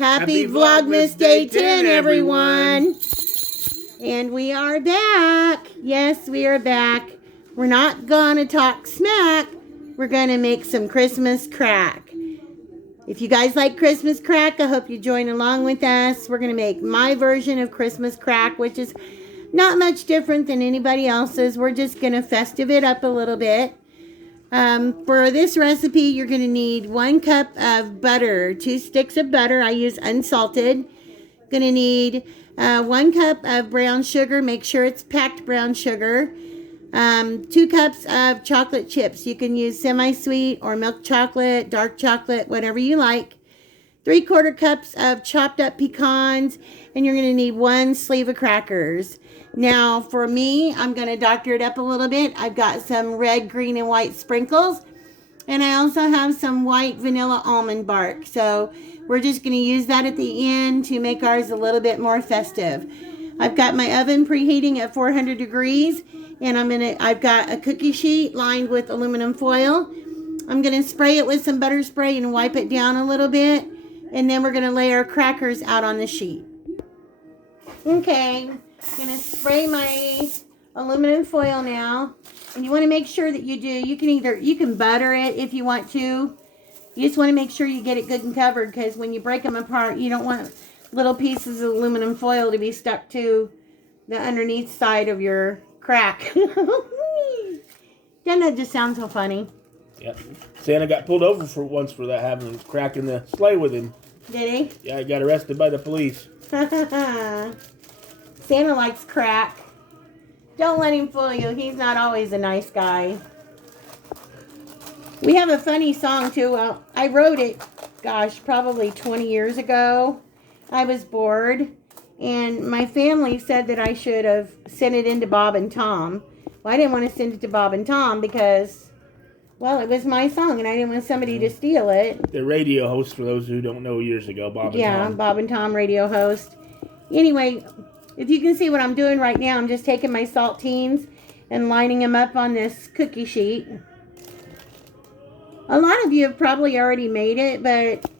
Happy Vlogmas Day 10, everyone. And we are back. Yes, we are back. We're not going to talk smack. We're going to make some Christmas crack. If you guys like Christmas crack, I hope you join along with us. We're going to make my version of Christmas crack, which is not much different than anybody else's. We're just going to festive it up a little bit. For this recipe, you're going to need 1 cup of butter, 2 sticks of butter. I use unsalted. Going to need 1 cup of brown sugar. Make sure it's packed brown sugar. 2 cups of chocolate chips. You can use semi-sweet or milk chocolate, dark chocolate, whatever you like. 3/4 cups of chopped up pecans. And you're going to need 1 sleeve of crackers. Now, for me, I'm going to doctor it up a little bit. I've got some red, green, and white sprinkles. And I also have some white vanilla almond bark. So we're just going to use that at the end to make ours a little bit more festive. I've got my oven preheating at 400 degrees. And I've got a cookie sheet lined with aluminum foil. I'm going to spray it with some butter spray and wipe it down a little bit. And then we're going to lay our crackers out on the sheet. Okay, I'm going to spray my aluminum foil now. And you want to make sure that you can butter it if you want to. You just want to make sure you get it good and covered, because when you break them apart, you don't want little pieces of aluminum foil to be stuck to the underneath side of your crack. Doesn't that just sound so funny? Yep. Santa got pulled over once for that, having a crack in the sleigh with him. Did he? Yeah, he got arrested by the police. Santa likes crack. Don't let him fool you. He's not always a nice guy. We have a funny song, too. I wrote it, gosh, probably 20 years ago. I was bored, and my family said that I should have sent it in to Bob and Tom. Well, I didn't want to send it to Bob and Tom because, well, it was my song, and I didn't want somebody to steal it. The radio host, for those who don't know, years ago, Bob and Tom. Yeah, Bob and Tom radio host. Anyway, if you can see what I'm doing right now, I'm just taking my saltines and lining them up on this cookie sheet. A lot of you have probably already made it, but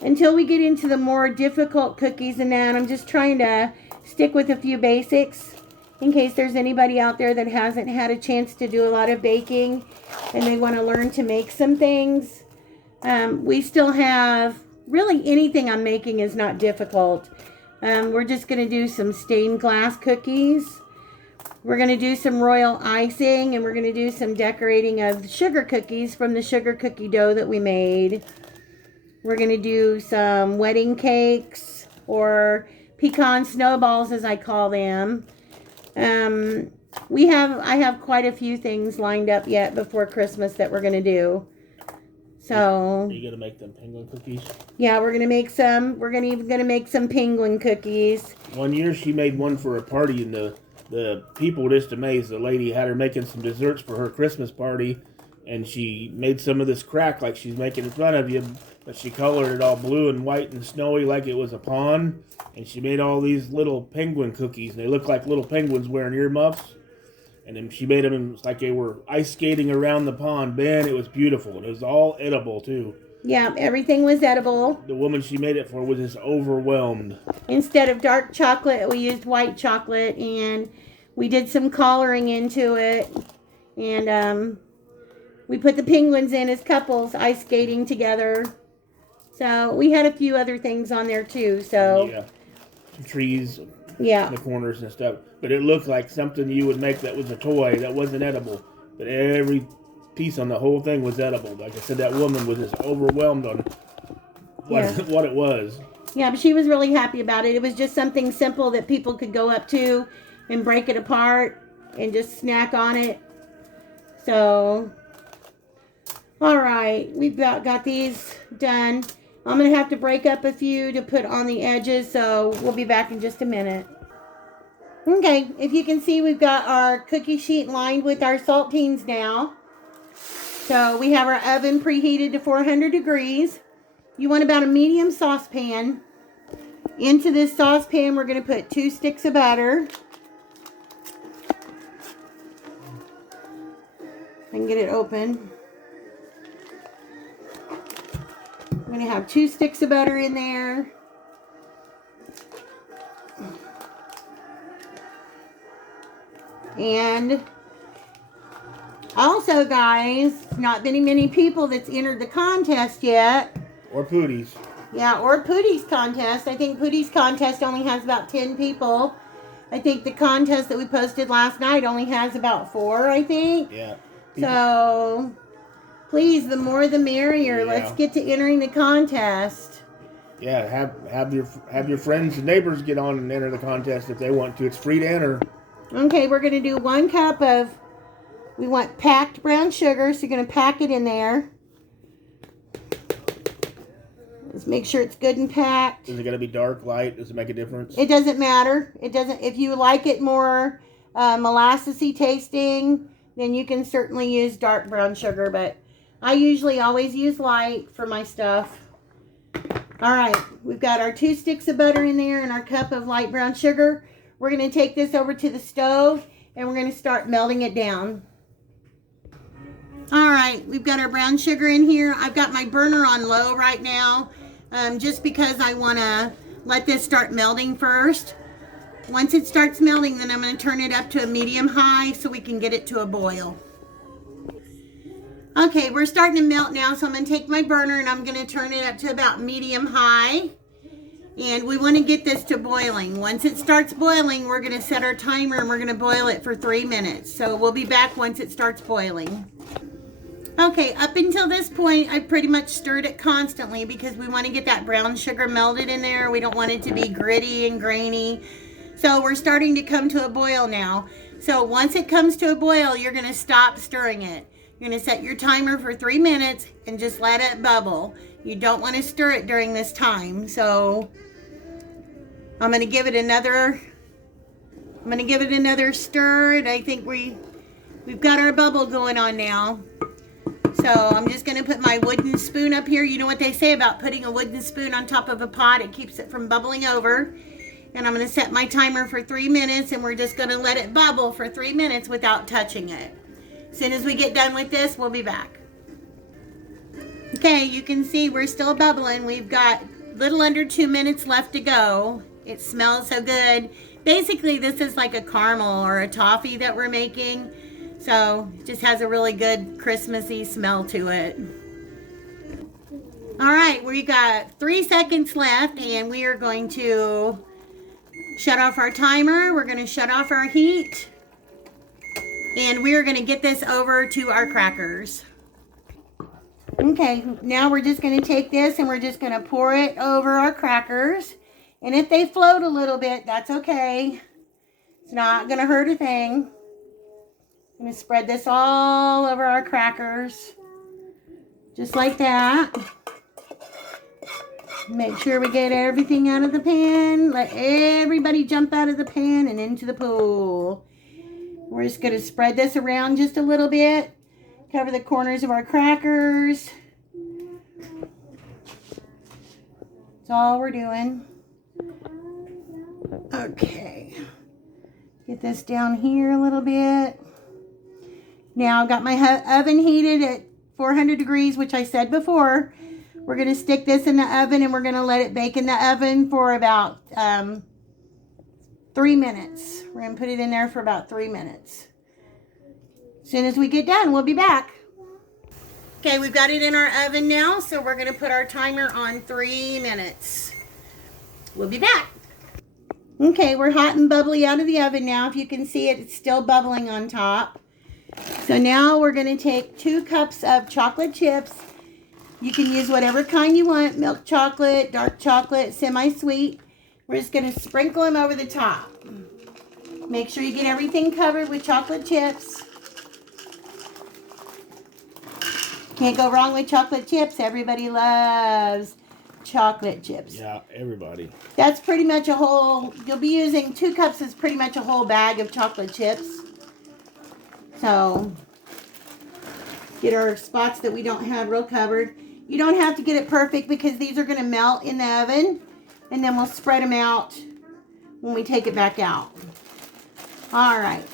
until we get into the more difficult cookies and that, I'm just trying to stick with a few basics in case there's anybody out there that hasn't had a chance to do a lot of baking and they want to learn to make some things. We still have, really anything I'm making is not difficult. We're just going to do some stained glass cookies. We're going to do some royal icing, and we're going to do some decorating of sugar cookies from the sugar cookie dough that we made. We're going to do some wedding cakes, or pecan snowballs as I call them. I have quite a few things lined up yet before Christmas that we're going to do. So, are you going to make them penguin cookies? Yeah, we're going to make some. We're even going to make some penguin cookies. One year she made one for a party, and the people were just amazed. The lady had her making some desserts for her Christmas party, and she made some of this crack like she's making in front of you, but she colored it all blue and white and snowy like it was a pond, and she made all these little penguin cookies, and they look like little penguins wearing earmuffs. And then she made them, and it was like they were ice skating around the pond. Man, it was beautiful. And it was all edible, too. Yeah, everything was edible. The woman she made it for was just overwhelmed. Instead of dark chocolate, we used white chocolate. And we did some coloring into it. And we put the penguins in as couples, ice skating together. So we had a few other things on there, too. So yeah, some trees. Yeah. In the corners and stuff. But it looked like something you would make that was a toy that wasn't edible. But every piece on the whole thing was edible. Like I said, that woman was just overwhelmed on what it was. Yeah, but she was really happy about it. It was just something simple that people could go up to and break it apart and just snack on it. So, all right, we've got these done. I'm going to have to break up a few to put on the edges, so we'll be back in just a minute. Okay, if you can see, we've got our cookie sheet lined with our saltines now. So we have our oven preheated to 400 degrees. You want about a medium saucepan. Into this saucepan, we're going to put 2 sticks of butter. I can get it open. I'm going to have 2 sticks of butter in there. And also, guys, not many people that's entered the contest yet. Or Pooties. Yeah, or Pootie's contest. I think Pootie's contest only has about 10 people. I think the contest that we posted last night only has about 4, I think. Yeah. So, please, the more the merrier. Yeah. Let's get to entering the contest. Yeah, have your friends and neighbors get on and enter the contest if they want to. It's free to enter. Okay, we're going to do 1 cup of, we want packed brown sugar, so you're going to pack it in there. Let's make sure it's good and packed. Is it going to be dark, light? Does it make a difference? It doesn't matter. It doesn't. If you like it more molassesy tasting, then you can certainly use dark brown sugar, but I usually always use light for my stuff. All right, we've got our 2 sticks of butter in there and our cup of light brown sugar. We're going to take this over to the stove and we're going to start melting it down. All right, we've got our brown sugar in here. I've got my burner on low right now, just because I want to let this start melting first. Once it starts melting, then I'm going to turn it up to a medium high so we can get it to a boil. Okay, we're starting to melt now, so I'm going to take my burner and I'm going to turn it up to about medium high. And we want to get this to boiling. Once it starts boiling, we're going to set our timer and we're going to boil it for 3 minutes. So we'll be back once it starts boiling. Okay, up until this point, I've pretty much stirred it constantly because we want to get that brown sugar melted in there. We don't want it to be gritty and grainy. So we're starting to come to a boil now. So once it comes to a boil, you're going to stop stirring it. You're going to set your timer for 3 minutes and just let it bubble. You don't want to stir it during this time. So I'm going to give it another stir. And I think we've got our bubble going on now. So I'm just going to put my wooden spoon up here. You know what they say about putting a wooden spoon on top of a pot? It keeps it from bubbling over. And I'm going to set my timer for 3 minutes, and we're just going to let it bubble for 3 minutes without touching it. As soon as we get done with this, we'll be back. Okay, you can see we're still bubbling. We've got a little under 2 minutes left to go. It smells so good. Basically, this is like a caramel or a toffee that we're making. So it just has a really good Christmassy smell to it. All right, we got 3 seconds left and we are going to shut off our timer. We're going to shut off our heat and we are going to get this over to our crackers. Okay, now we're just going to take this and we're just going to pour it over our crackers. And if they float a little bit, that's okay. It's not going to hurt a thing. I'm going to spread this all over our crackers. Just like that. Make sure we get everything out of the pan. Let everybody jump out of the pan and into the pool. We're just going to spread this around just a little bit. Cover the corners of our crackers. That's all we're doing. Okay. Get this down here a little bit. Now I've got my oven heated at 400 degrees, which I said before. We're going to stick this in the oven and we're going to let it bake in the oven for about 3 minutes. We're going to put it in there for about 3 minutes. As soon as we get done, we'll be back. Okay, we've got it in our oven now, so we're going to put our timer on 3 minutes. We'll be back. Okay, we're hot and bubbly out of the oven now. If you can see it, it's still bubbling on top. So now we're going to take 2 cups of chocolate chips. You can use whatever kind you want, milk chocolate, dark chocolate, semi-sweet. We're just going to sprinkle them over the top. Make sure you get everything covered with chocolate chips. Can't go wrong with chocolate chips. Everybody loves chocolate chips. Yeah, everybody. That's pretty much a whole, you'll be using 2 cups is pretty much a whole bag of chocolate chips. So, get our spots that we don't have real covered. You don't have to get it perfect because these are going to melt in the oven. And then we'll spread them out when we take it back out. Alright.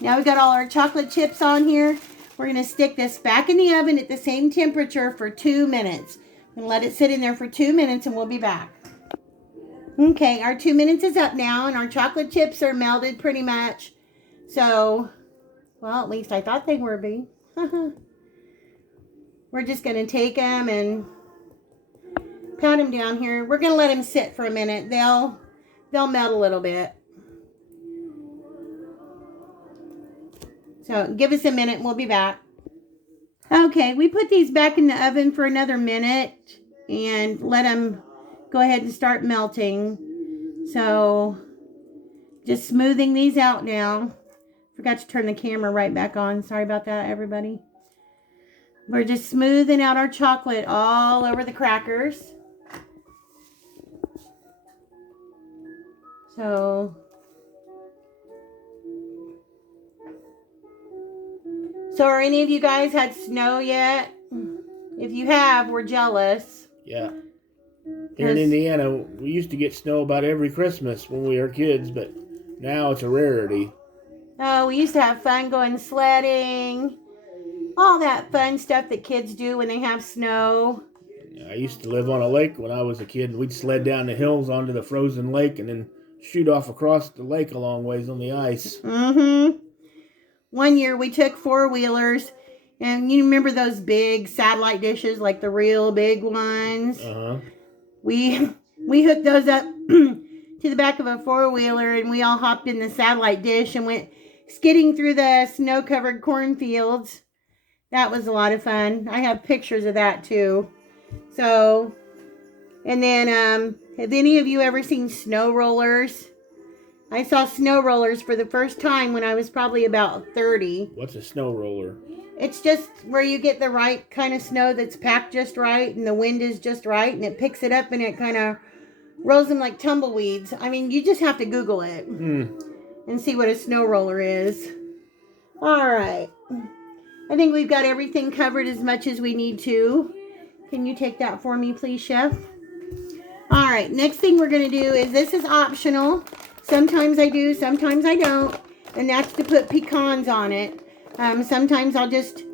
Now we've got all our chocolate chips on here. We're going to stick this back in the oven at the same temperature for 2 minutes. And let it sit in there for 2 minutes and we'll be back. Okay, our 2 minutes is up now and our chocolate chips are melted pretty much. So, well, at least I thought they were be. We're just going to take them and pat them down here. We're going to let them sit for a minute. They'll melt a little bit. So give us a minute and we'll be back. Okay, we put these back in the oven for another minute and let them go ahead and start melting. So just smoothing these out now. Forgot to turn the camera right back on. Sorry about that, everybody. We're just smoothing out our chocolate all over the crackers. So are any of you guys had snow yet? If you have, we're jealous. Yeah. Here in Indiana, we used to get snow about every Christmas when we were kids, but now it's a rarity. Oh, we used to have fun going sledding. All that fun stuff that kids do when they have snow. I used to live on a lake when I was a kid. We'd sled down the hills onto the frozen lake and then shoot off across the lake a long ways on the ice. Mm-hmm. One year we took four-wheelers, and you remember those big satellite dishes, like the real big ones? Uh-huh. We hooked those up to the back of a four-wheeler, and we all hopped in the satellite dish and went skidding through the snow-covered cornfields. That was a lot of fun. I have pictures of that, too. So, and then, have any of you ever seen snow rollers? I saw snow rollers for the first time when I was probably about 30. What's a snow roller? It's just where you get the right kind of snow that's packed just right and the wind is just right and it picks it up and it kind of rolls them like tumbleweeds. I mean, you just have to Google it and see what a snow roller is. All right. I think we've got everything covered as much as we need to. Can you take that for me, please, Chef? All right. Next thing we're going to do is, this is optional. Sometimes I do, sometimes I don't. And that's to put pecans on it. Sometimes I'll just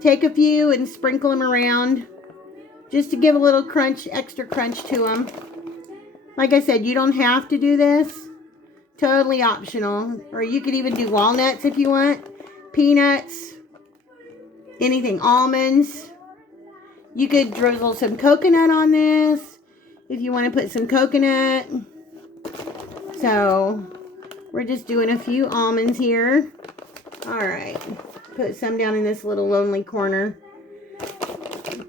take a few and sprinkle them around just to give a little crunch, extra crunch to them. Like I said, you don't have to do this. Totally optional. Or you could even do walnuts if you want. Peanuts. Anything. Almonds. You could drizzle some coconut on this if you want to put some coconut. So, we're just doing a few almonds here. Alright. Put some down in this little lonely corner.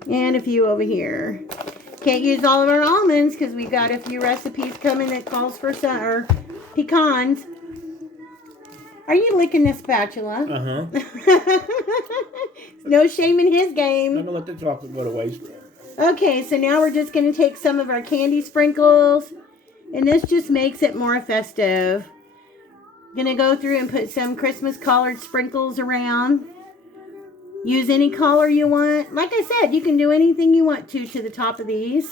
And a few over here. Can't use all of our almonds because we've got a few recipes coming that calls for some, or pecans. Are you licking the spatula? Uh-huh. No shame in his game. I'm going to let the chocolate go to waste. Okay, so now we're just going to take some of our candy sprinkles. And this just makes it more festive. Going to go through and put some Christmas colored sprinkles around. Use any color you want. Like I said, you can do anything you want to the top of these.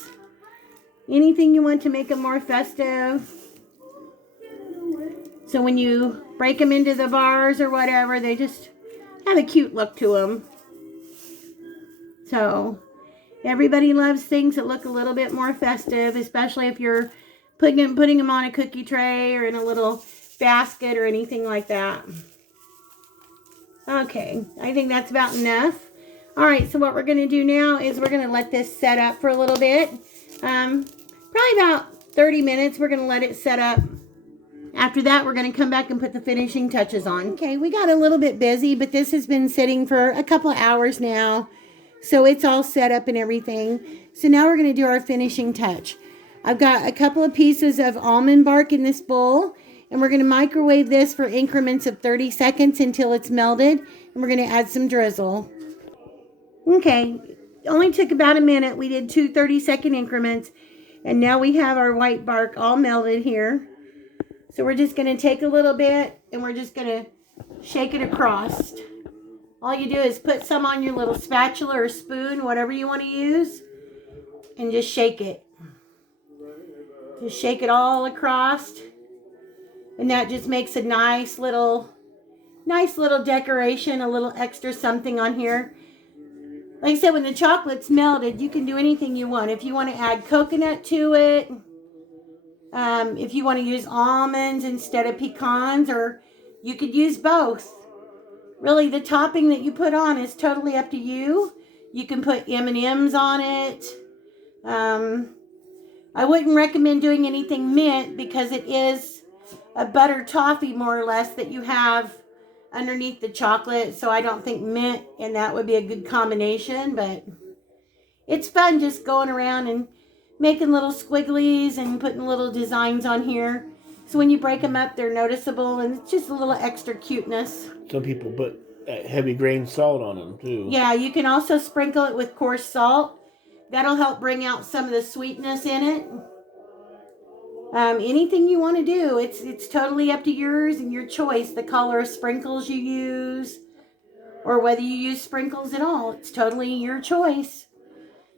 Anything you want to make them more festive. So when you break them into the bars or whatever, they just have a cute look to them. So everybody loves things that look a little bit more festive, especially if you're putting them on a cookie tray or in a little basket or anything like that. Okay, I think that's about enough. All right, so what we're going to do now is we're going to let this set up for a little bit. Probably about 30 minutes, we're going to let it set up. After that, we're going to come back and put the finishing touches on. Okay, we got a little bit busy, but this has been sitting for a couple of hours now. So it's all set up and everything. So now we're going to do our finishing touch. I've got a couple of pieces of almond bark in this bowl. And we're going to microwave this for increments of 30 seconds until it's melted. And we're going to add some drizzle. Okay, it only took about a minute. We did 2 30-second increments. And now we have our white bark all melted here. So we're just going to take a little bit and we're just going to shake it across. All you do is put some on your little spatula or spoon, whatever you want to use. And just shake it. Just shake it all across. And that just makes a nice little decoration, a little extra something on here. Like I said, when the chocolate's melted, you can do anything you want. If you want to add coconut to it, if you want to use almonds instead of pecans, or You could use both. Really, the topping that you put on is totally up to you. You can put M&Ms on it. I wouldn't recommend doing anything mint because it is a butter toffee more or less that you have underneath the chocolate. So I don't think mint and that would be a good combination, but it's fun just going around and making little squigglies and putting little designs on here. So when you break them up, they're noticeable and it's just a little extra cuteness. Some people put heavy grain salt on them too. Yeah, you can also sprinkle it with coarse salt. That'll help bring out some of the sweetness in it. Anything you want to do, it's totally up to yours and your choice. The color of sprinkles you use, or whether you use sprinkles at all, it's totally your choice.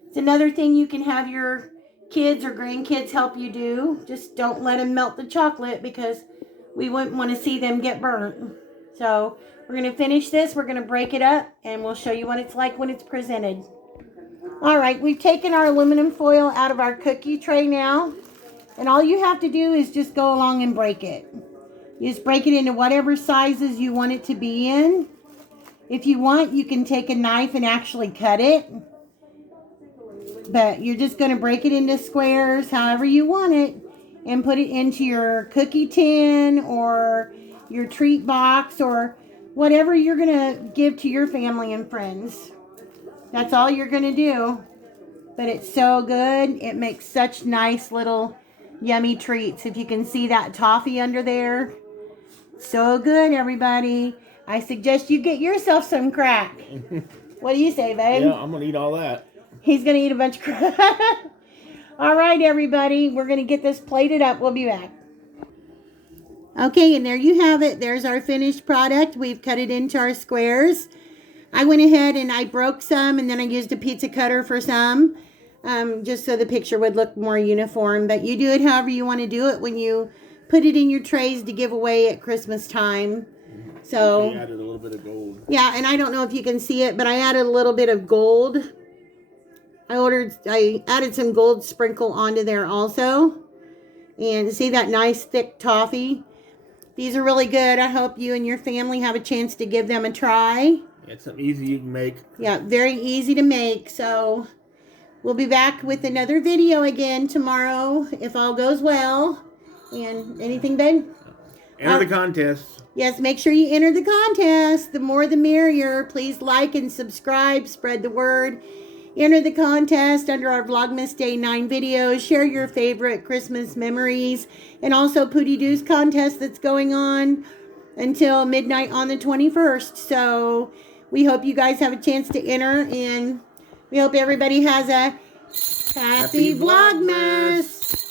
It's another thing you can have your kids or grandkids help you do. Just don't let them melt the chocolate because we wouldn't want to see them get burnt. So we're going to finish this. We're going to break it up and we'll show you what it's like when it's presented. All right, we've taken our aluminum foil out of our cookie tray now. And all you have to do is just go along and break it. You just break it into whatever sizes you want it to be in. If you want, you can take a knife and actually cut it. But you're just going to break it into squares, however you want it, and put it into your cookie tin or your treat box or whatever you're going to give to your family and friends. That's all you're going to do. But it's so good. It makes such nice little yummy treats. If you can see that toffee under there. So good, everybody. I suggest you get yourself some crack. What do you say, babe? Yeah, I'm going to eat all that. He's going to eat a bunch of crack. All right, everybody. We're going to get this plated up. We'll be back. Okay, and there you have it. There's our finished product. We've cut it into our squares. I went ahead and I broke some, and then I used a pizza cutter for some, just so the picture would look more uniform. But you do it however you want to do it when you put it in your trays to give away at Christmas time. So we added a little bit of gold. Yeah, and I don't know if you can see it, but I added a little bit of gold. I added some gold sprinkle onto there also. And see that nice thick toffee? These are really good. I hope you and your family have a chance to give them a try. Yeah, it's something easy you can make. Yeah, very easy to make. So we'll be back with another video again tomorrow if all goes well. And anything, babe? Enter the contest. Yes, make sure you enter the contest. The more the merrier. Please like and subscribe. Spread the word. Enter the contest under our Vlogmas Day 9 videos. Share your favorite Christmas memories. And also Pootie Doo's contest that's going on until midnight on the 21st. So we hope you guys have a chance to enter. And we hope everybody has a happy Vlogmas.